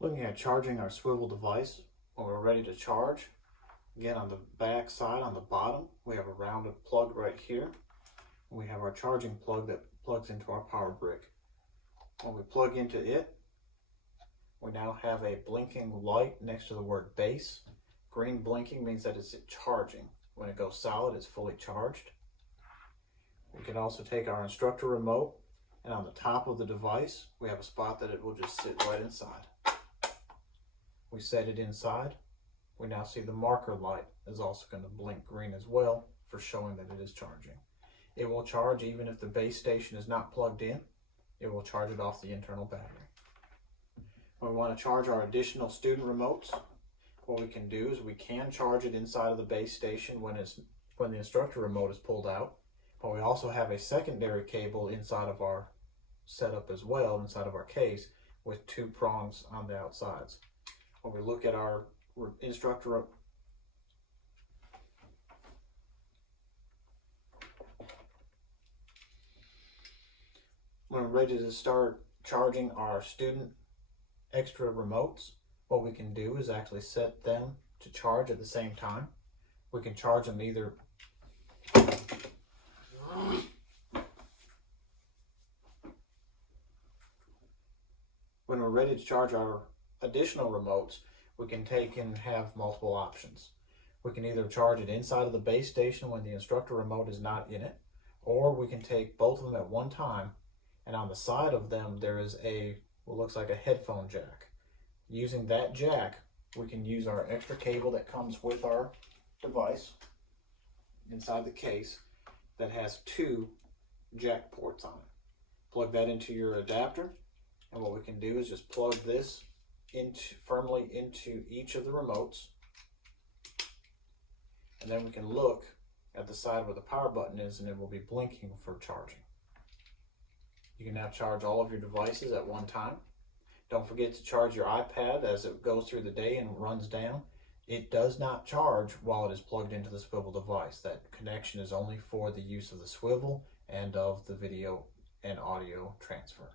Looking at charging our Swivl device when we're ready to charge. Again, on the back side, on the bottom, we have a rounded plug right here. We have our charging plug that plugs into our power brick. When we plug into it, we now have a blinking light next to the word base. Green blinking means that it's charging. When it goes solid, it's fully charged. We can also take our instructor remote, and on the top of the device, we have a spot that it will just sit right inside. We set it inside. We now see the marker light is also going to blink green as well for showing that it is charging. It will charge even if the base station is not plugged in. It will charge it off the internal battery. When we want to charge our additional student remotes, what we can do is we can charge it inside of the base station when the instructor remote is pulled out, but we also have a secondary cable inside of our setup as well, inside of our case, with two prongs on the outsides. When we look at our instructor when we're ready to start charging our student extra remotes, what we can do is actually set them to charge at the same time. We can charge them either when we're ready to charge our additional remotes, we can take and have multiple options. We can either charge it inside of the base station when the instructor remote is not in it, or we can take both of them at one time, and on the side of them there is what looks like a headphone jack. Using that jack, we can use our extra cable that comes with our device inside the case that has two jack ports on it. Plug that into your adapter, and what we can do is just plug this firmly into each of the remotes, and then we can look at the side where the power button is and it will be blinking for charging. You can now charge all of your devices at one time. Don't forget to charge your iPad as it goes through the day and runs down. It does not charge while it is plugged into the Swivl device. That connection is only for the use of the Swivl and of the video and audio transfer.